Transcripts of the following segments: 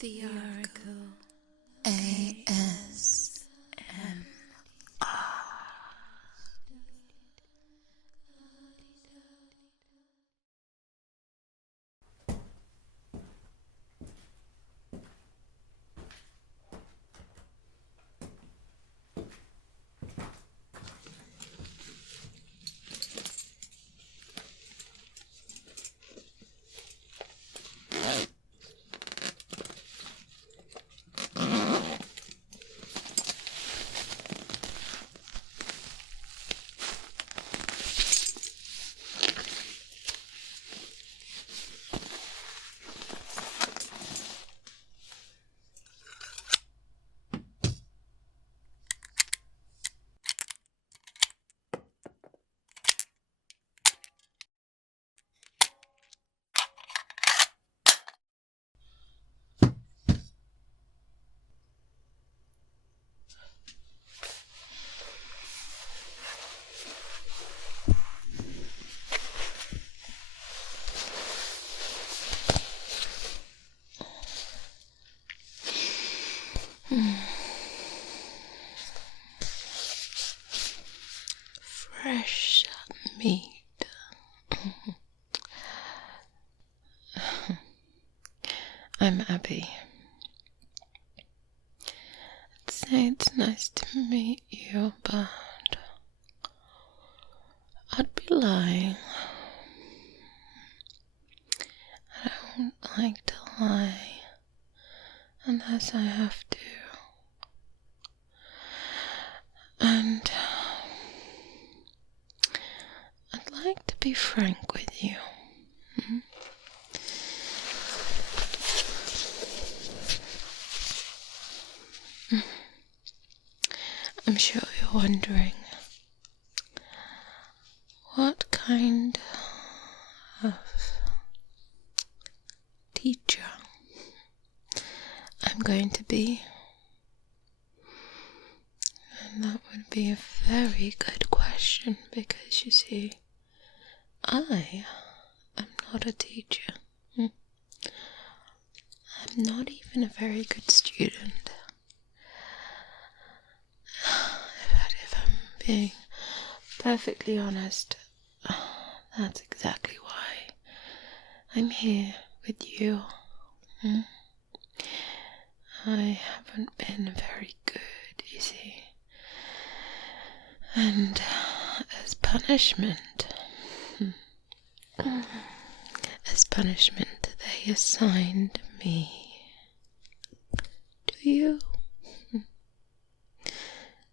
The Oracle ASMR. Fresh meat. I'm Abby. I'd say it's nice to meet you, but I'd be lying. I don't like to lie unless I have to. And I'd like to be frank with you. I'm sure you're wondering what kind of teacher I'm going to be. And that would be a very good question, because you see, I am not a teacher. I'm not even a very good student. If I'm being perfectly honest, that's exactly why I'm here with you. I haven't been very good, you see. And as punishment, they assigned me to you.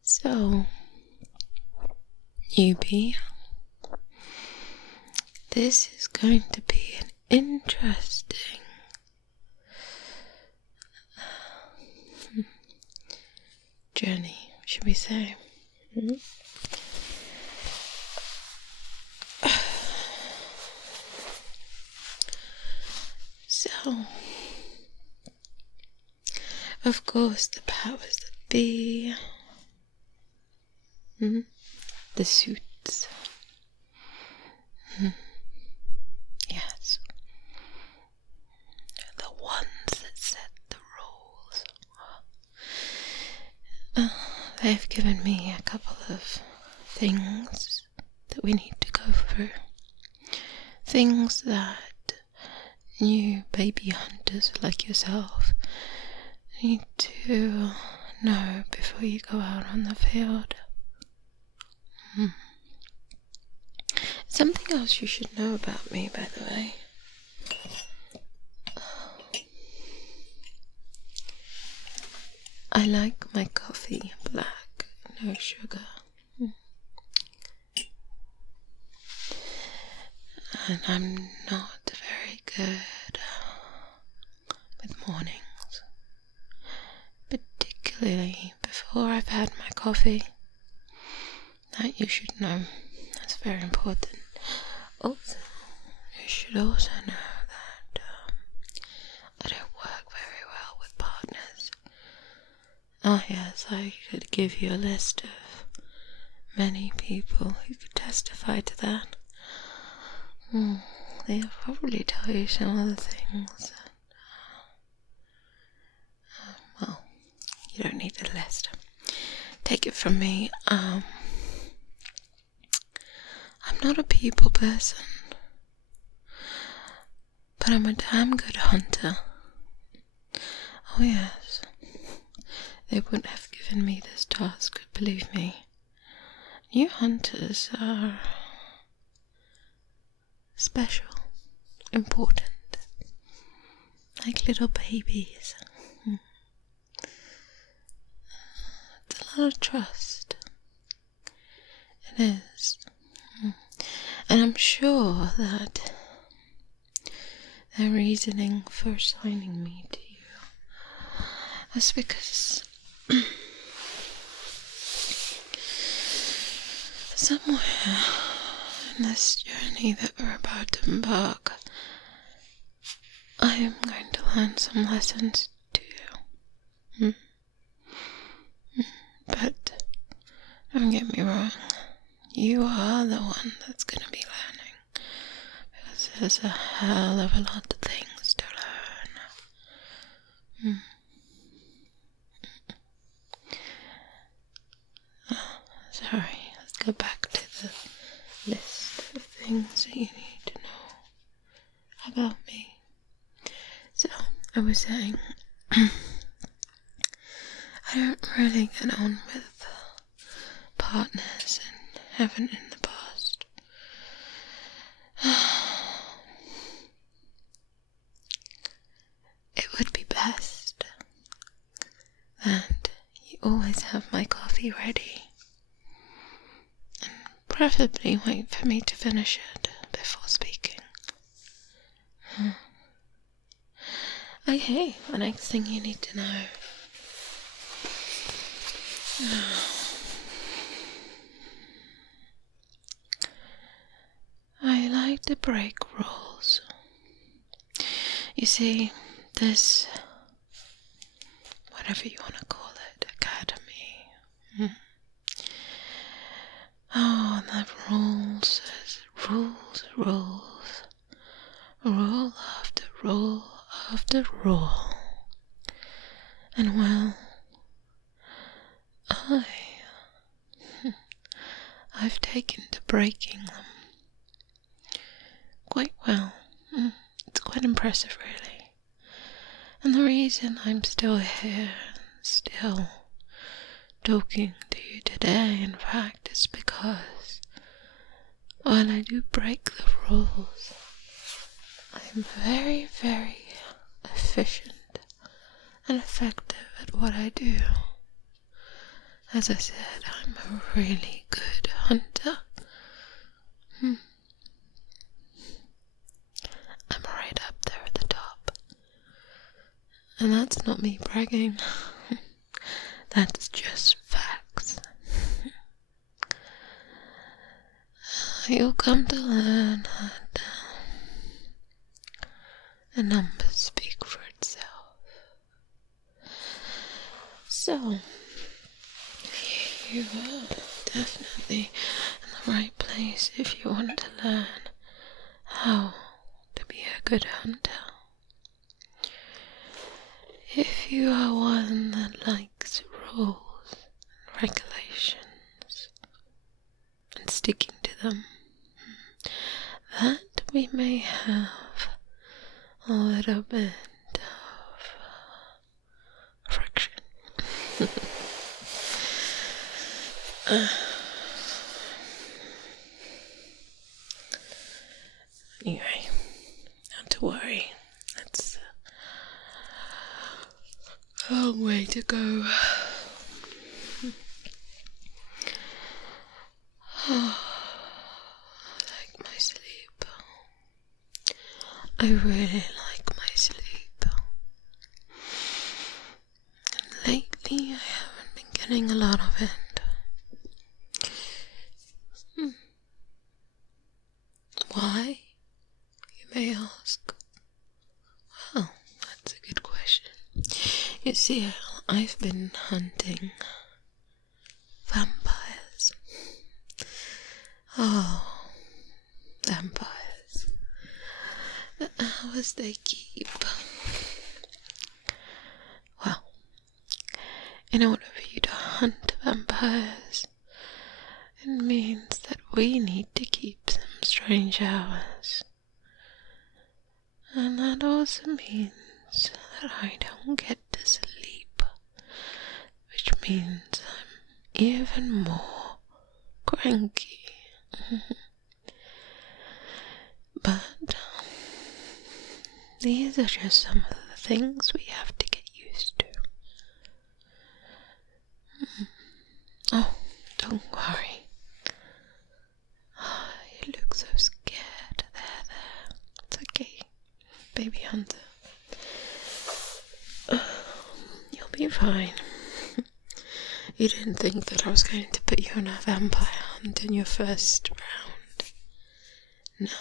So, newbie, this is going to be an interesting journey, should we say? So, of course, the powers that be, the suits, yes, the ones that set the rules. They've given me a couple of things that we need to go through. Things that new baby hunters like yourself need to know before you go out on the field. Something else you should know about me, by the way. I like my coffee black, no sugar. And I'm not very good with mornings, particularly before I've had my coffee. That you should know. That's very important. Also, you should also know that I don't work very well with partners. Oh yes, I could give you a list of many people who could testify to that. They'll probably tell you some other things that You don't need a list. Take it from me, I'm not a people person, but I'm a damn good hunter. Oh yes, they wouldn't have given me this task, believe me. New hunters are special, important, like little babies. It's a lot of trust. It is. And I'm sure that their reasoning for assigning me to you was because somewhere in this journey that we're about to embark, I am going to learn some lessons to you. But don't get me wrong, you are the one that's going to be learning, because there's a hell of a lot of things to learn. Sorry, let's go back to the list of things that you need to know about me. So, I was saying, I don't really get on with partners and haven't in the past. It would be best that you always have my coffee ready, and preferably wait for me to finish it before speaking. Okay, the next thing you need to know. I like to break rules. You see, this, whatever you want to call it, academy. Oh, that rule says rules, rule after rule after rule. And well, I've taken to breaking them quite well. It's quite impressive, really. And the reason I'm still here, still talking to you today, in fact, is because while I do break the rules, I'm very, very efficient and effective at what I do. As I said, I'm a really good hunter. I'm right up there at the top. And that's not me bragging. That's just facts. You'll come to learn that the numbers speak for itself. So, you are definitely in the right place if you want to learn how to be a good hunter. If you are one that likes rules and regulations and sticking to them, that we may have a little bit of friction. Anyway, not to worry. That's a long way to go. I like my sleep. I really like my sleep. And lately I haven't been getting a lot of it. Why, you may ask? Well, that's a good question. You see, I've been hunting vampires. Oh, vampires. The hours they keep. Well, in order for you to hunt vampires, it means that we need to keep some strange hours. And that also means that I don't get to sleep, which means I'm even more cranky. But these are just some of the things we have to get used to. Oh, don't worry. You look so scared. There. It's okay, baby hunter. You'll be fine. You didn't think that I was going to put you on a vampire hunt in your first round. No.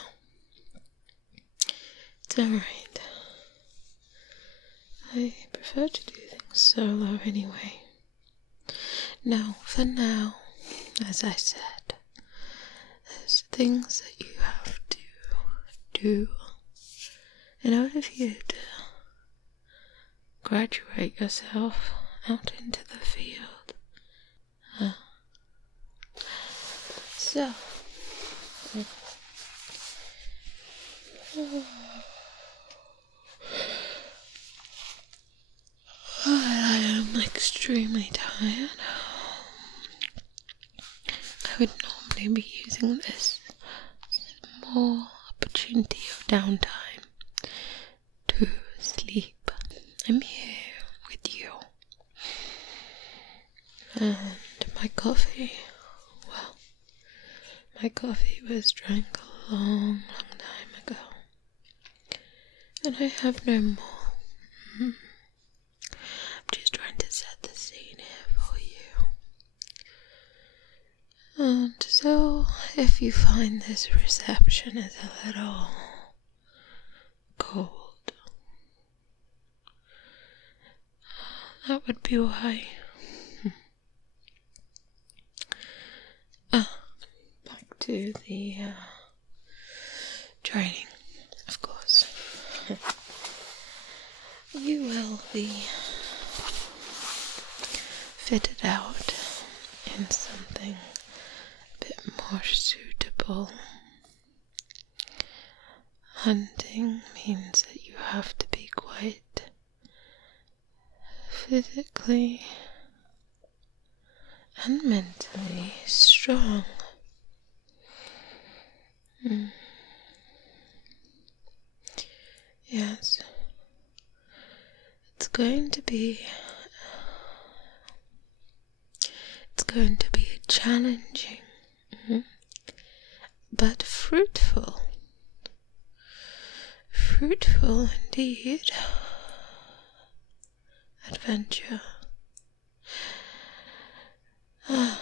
It's alright. I prefer to do things solo anyway. Now, for now, as I said, there's things that you have to do in order for you to graduate yourself out into the field. So, I am extremely tired. I would normally be using this small opportunity of downtime to sleep. I'm here with you. And my coffee, well, my coffee was drank a long time ago. And I have no more. I'm just trying to set the scene here for you. And so, if you find this reception is a little cold, that would be why. Back to the training, of course. You will be fitted out in something a bit more suitable. Hunting means that you have to be quite physically and mentally strong. Yes, it's going to be challenging, but fruitful indeed adventure. I'm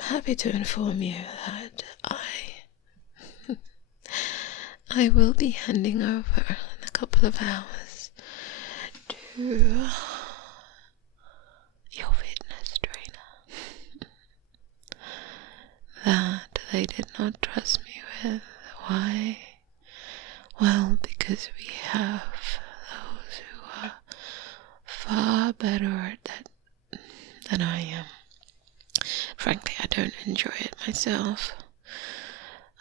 happy to inform you that I will be handing over in a couple of hours to your fitness trainer that they did not trust me with. Why? Well, because we have those who are far better at that than I am. Frankly, I don't enjoy it myself.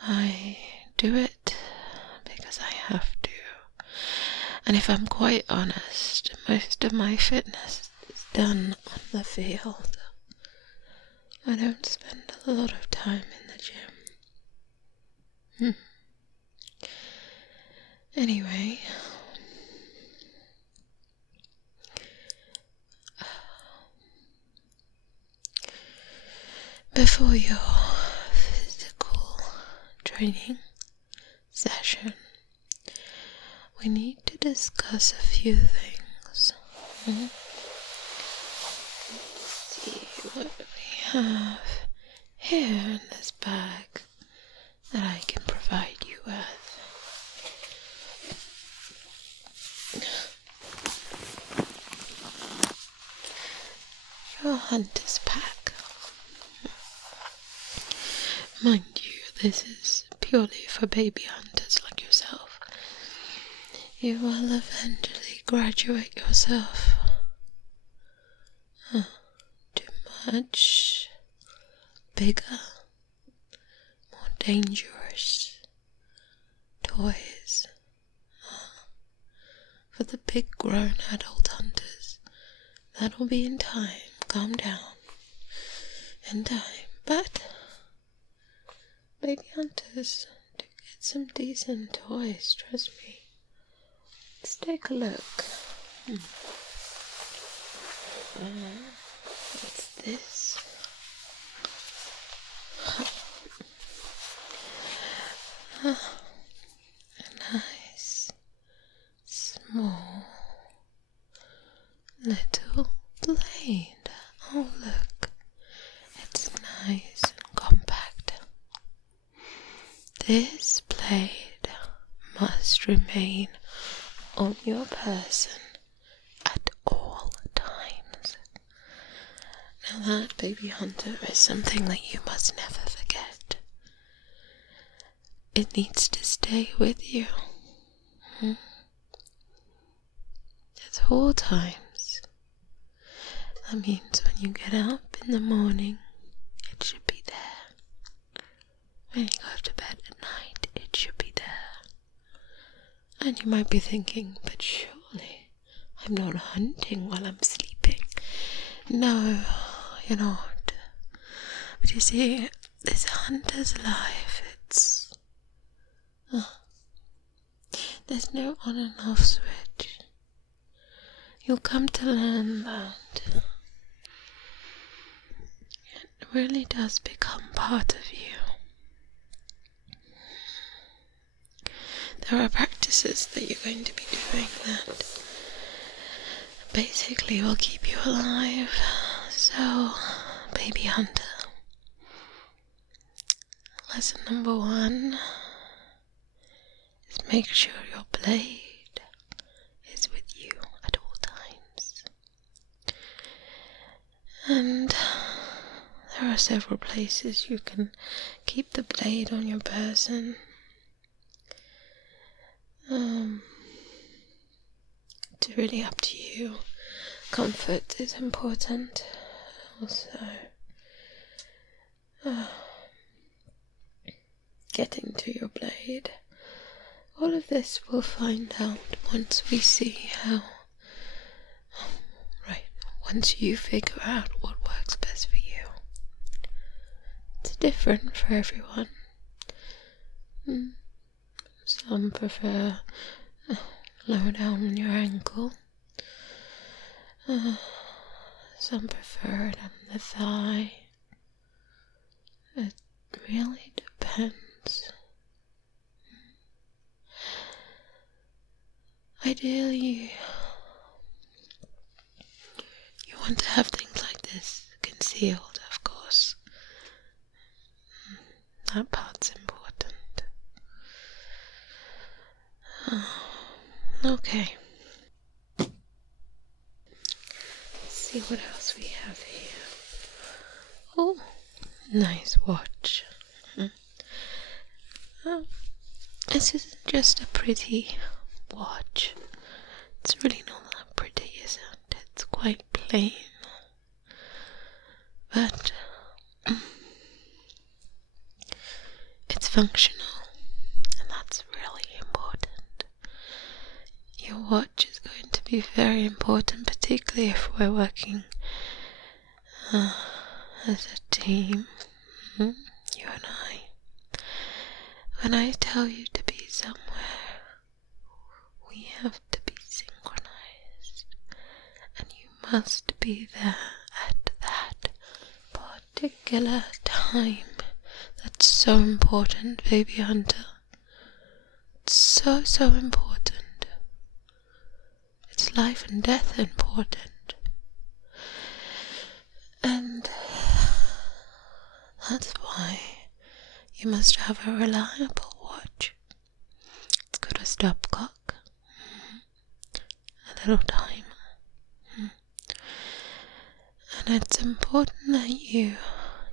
I do it because I have to. And if I'm quite honest, most of my fitness is done on the field. I don't spend a lot of time in the gym. Anyway, before your physical training session, we need to discuss a few things. Let's see what we have here in this bag that I can provide you with. Your hunter's pack. Mind you, this is purely for baby hunters like yourself. You will eventually graduate yourself much bigger, more dangerous toys for the big grown adult hunters. That'll be in time. Calm down. In time. But baby hunters do get some decent toys, trust me. Let's take a look. What's this? A nice, small, little blade. Oh, look. It's nice and compact. This blade must remain on your person at all times. Now that, baby hunter, is something that you must never forget. It needs to stay with you at all times. That means when you get up in the morning, it should be there. When you go to bed at night, it should be there. And you might be thinking, but surely I'm not hunting while I'm sleeping. No, you're not. But you see, this hunter's life, there's no on and off switch. You'll come to learn that it really does become part of you. There are practices that you're going to be doing that basically will keep you alive. So, baby hunter, lesson number 1 is make sure your blade is with you at all times. And there are several places you can keep the blade on your person. It's really up to you. Comfort is important. Also, getting to your blade. All of this we'll find out once we see how. Once you figure out what works best for you. It's different for everyone. Some prefer lower down on your ankle. Some prefer it on the thigh. It really depends. Ideally, you want to have things like this concealed, of course. That part's important. Okay. Let's see what else we have here. Oh, nice watch. This isn't just a pretty watch. It's really not that pretty, is it? It's quite plain. But it's functional, and that's really important. Your watch is going to be very important, particularly if we're working as a team, you and I. When I tell you to be somewhere, we have to be synchronized, and you must be there at that particular time. That's so important, baby hunter. It's so, so important. It's life and death important. And that's why you must have a reliable watch. It's got a stopcock, a little timer, and it's important that you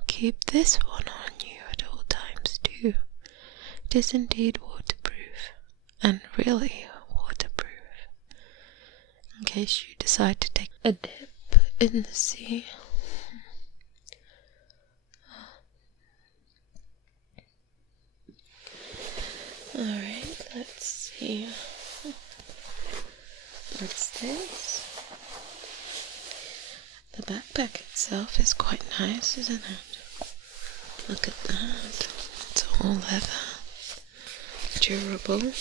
keep this one on you at all times too. It is indeed waterproof, and really waterproof, in case you decide to take a dip in the sea. Alright, let's see. What's this? The backpack itself is quite nice, isn't it? Look at that. It's all leather. Durable.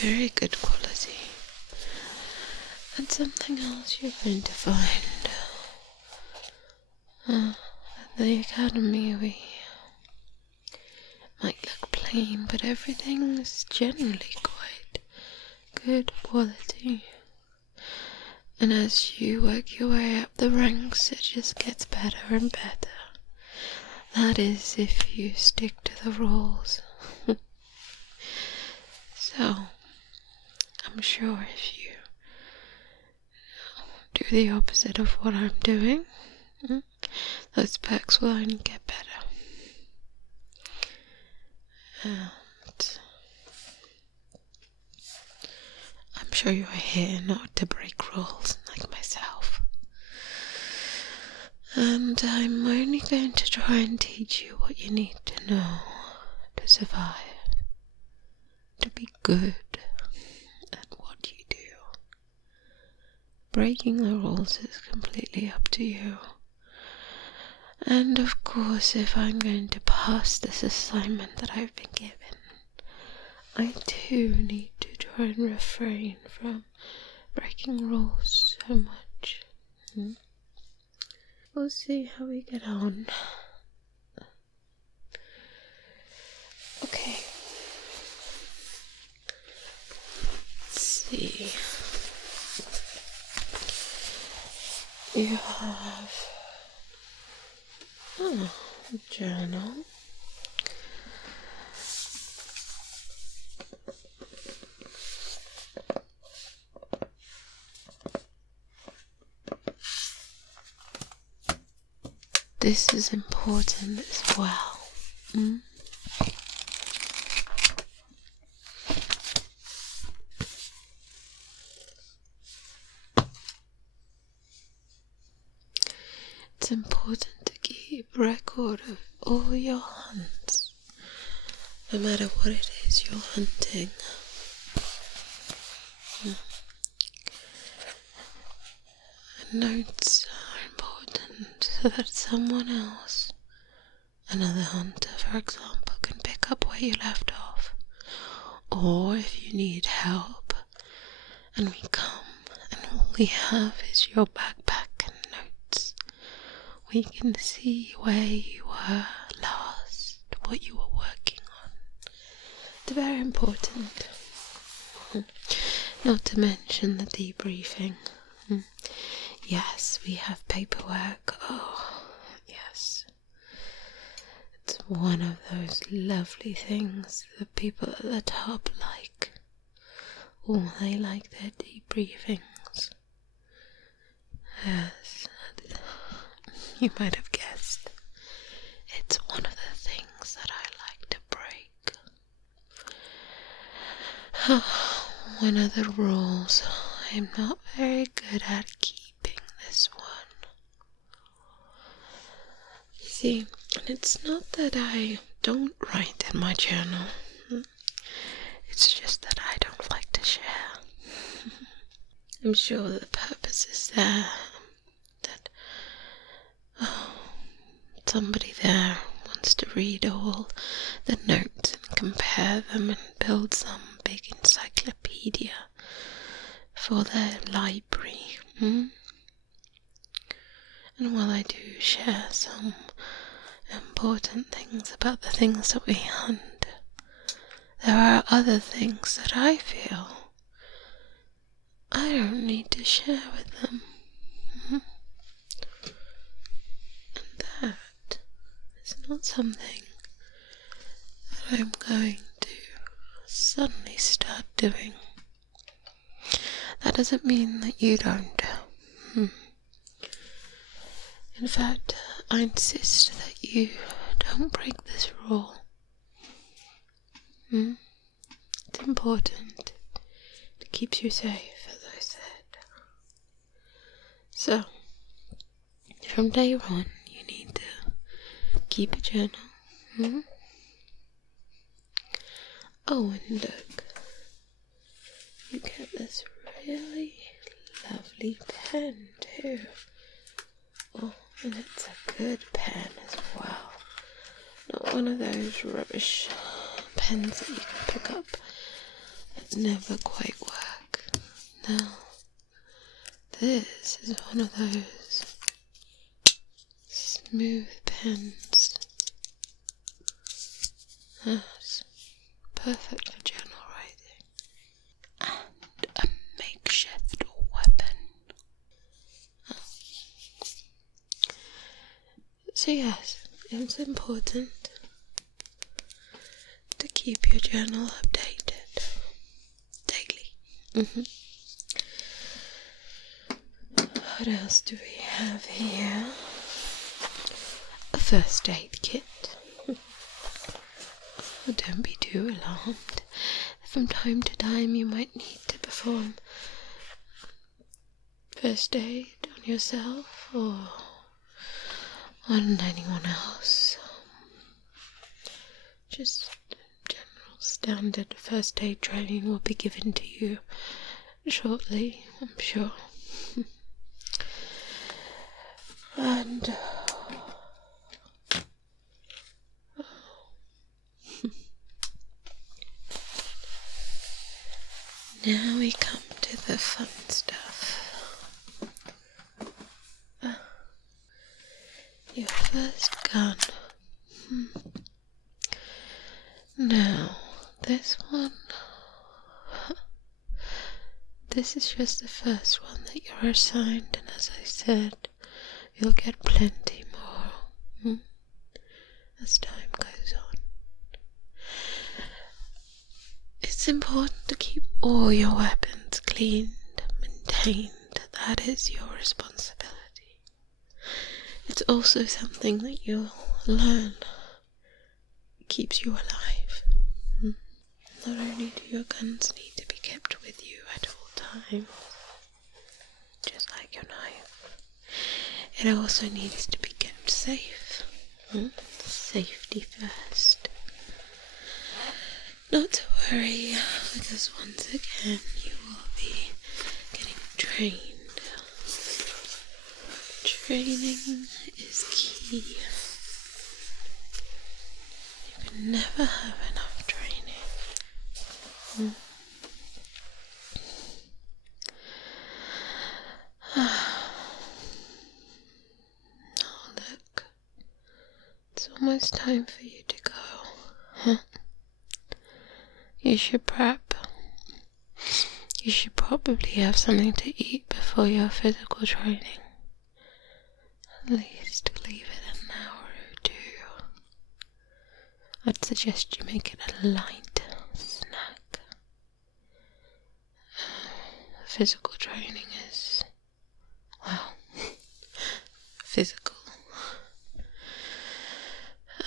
Very good quality. And something else you're going to find. At the academy we might look plain, but everything is generally quite good quality. And as you work your way up the ranks, it just gets better and better. That is, if you stick to the rules. So, I'm sure if you do the opposite of what I'm doing, those perks will only get better. And I'm sure you're here not to break rules like myself. And I'm only going to try and teach you what you need to know to survive, to be good at what you do. Breaking the rules is completely up to you. And of course, if I'm going to pass this assignment that I've been given, I too need to try and refrain from breaking rules so much. We'll see how we get on. Okay. Let's see. You have a journal. This is important as well. It's important to keep record of all your hunts, no matter what it is you're hunting. Notes are important so that someone else, another hunter for example, can pick up where you left off. Or if you need help and we come and all we have is your backpack and notes, we can see where you were last, what you were working on. It's very important. Not to mention the debriefing. Yes, we have paperwork. Oh, yes. It's one of those lovely things that people at the top like. Oh, they like their debriefings. Yes, you might have guessed. It's one of the things that I like to break. One of the rules I'm not very good at keeping this one. See, and it's not that I don't write in my journal. It's just that I don't like to share. I'm sure the purpose is there, that somebody there wants to read all the notes and compare them and build some big encyclopedia for their library. And while I do share some important things about the things that we hunt, there are other things that I feel I don't need to share with them. And that is not something that I'm going to suddenly start doing. That doesn't mean that you don't. In fact, I insist that you don't break this rule. It's important. It keeps you safe, as I said. So, from day one, you need to keep a journal. Oh, and look, you get this really lovely pen too. Oh, and it's a good pen as well. Not one of those rubbish pens that you can pick up that never quite work. No, this is one of those smooth pens. That's perfect for journal writing. And a makeshift weapon. So yes, it's important to keep your journal updated daily. What else do we have here? A first aid kit. Oh, don't be too alarmed. From time to time you might need to perform first aid on yourself or on anyone else. Just general standard first aid training will be given to you shortly, I'm sure. And now we come to the fun stuff. Your first gun. Now, this one, this is just the first one that you're assigned, and as I said, you'll get plenty more as time goes on. It's important to keep all your weapons cleaned, maintained. That is your responsibility. It's also something that you'll learn. It keeps you alive. Not only do your guns need to be kept with you at all times, just like your knife, it also needs to be kept safe. Safety first. Not to worry, because once again you will be getting trained. Training is key. You can never have enough training. Oh, look. It's almost time for you to go. You should prep. You should probably have something to eat before your physical training. At least leave it an hour or two. I'd suggest you make it a light snack. Physical training is, well, physical.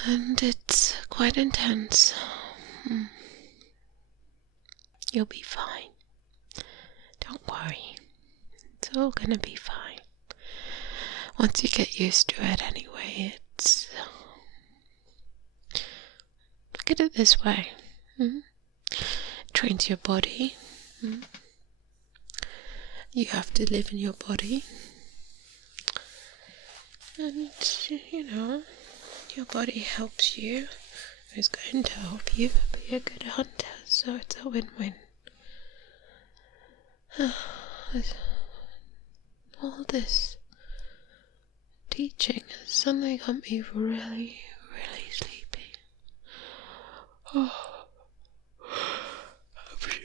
And it's quite intense. You'll be fine. Don't worry. It's all gonna be fine. Once you get used to it anyway, it's... Look at it this way. It trains your body. You have to live in your body. And, you know, your body helps you. It's going to help you be a good hunter, so it's a win-win. All this teaching has suddenly got me really, really sleepy. I'm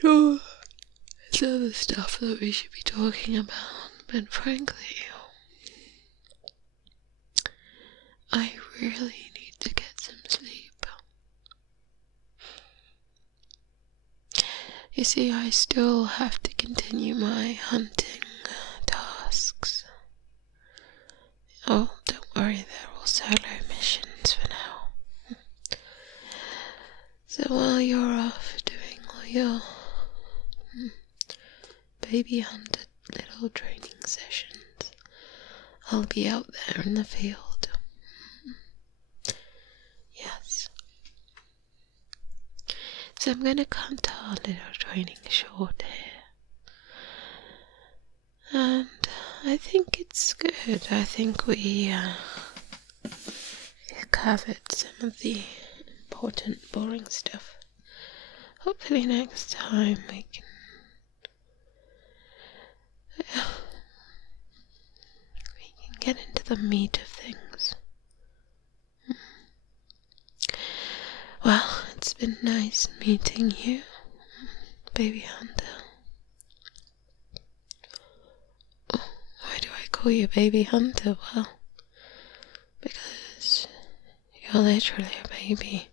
sure there's other stuff that we should be talking about, but frankly, I really need to get some sleep. You see, I still have to continue my hunting tasks. Oh, don't worry, they're all solo missions for now. So while you're off doing all your baby hunter little training sessions, I'll be out there in the field. Yes. So I'm going to cut our little training short here. And I think it's good. I think we covered some of the important, boring stuff. Hopefully next time we can get into the meat of things. Well, it's been nice meeting you, baby hunter. Why do I call you baby hunter? Well, because you're literally a baby.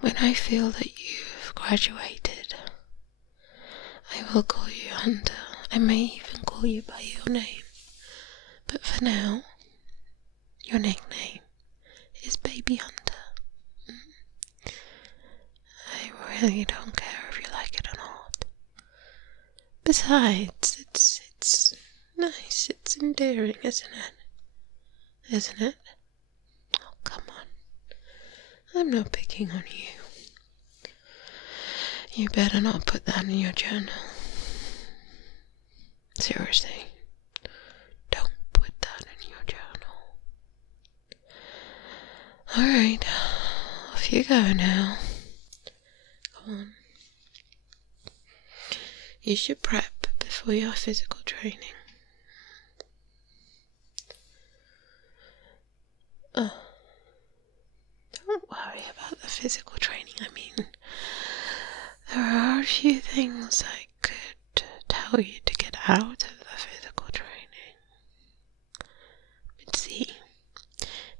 When I feel that you've graduated, I will call you hunter. I may even call you by your name. But for now, your nickname is Baby Hunter. I really don't care if you like it or not. Besides, it's nice, it's endearing, isn't it? Isn't it? Oh, come on. I'm not picking on you. You better not put that in your journal. Seriously. Don't put that in your journal. Alright. Off you go now. Come on. You should prep before your physical training. Don't worry about the physical training. I mean, there are a few things I could tell you to get out of the physical training. But see,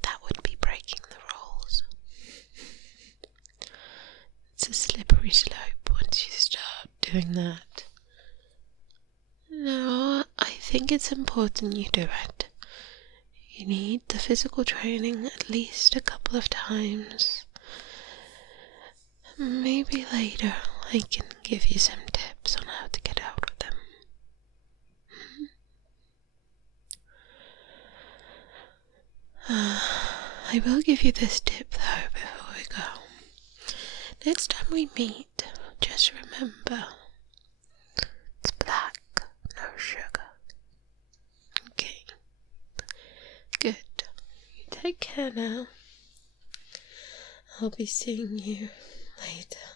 that would be breaking the rules. It's a slippery slope once you start doing that. No, I think it's important you do it. You need the physical training at least a couple of times. Maybe later I can give you some tips on how to get out of them. I will give you this tip though before we go. Next time we meet, just remember, it's black, no sugar. Okay. Good. You take care now. I'll be seeing you later.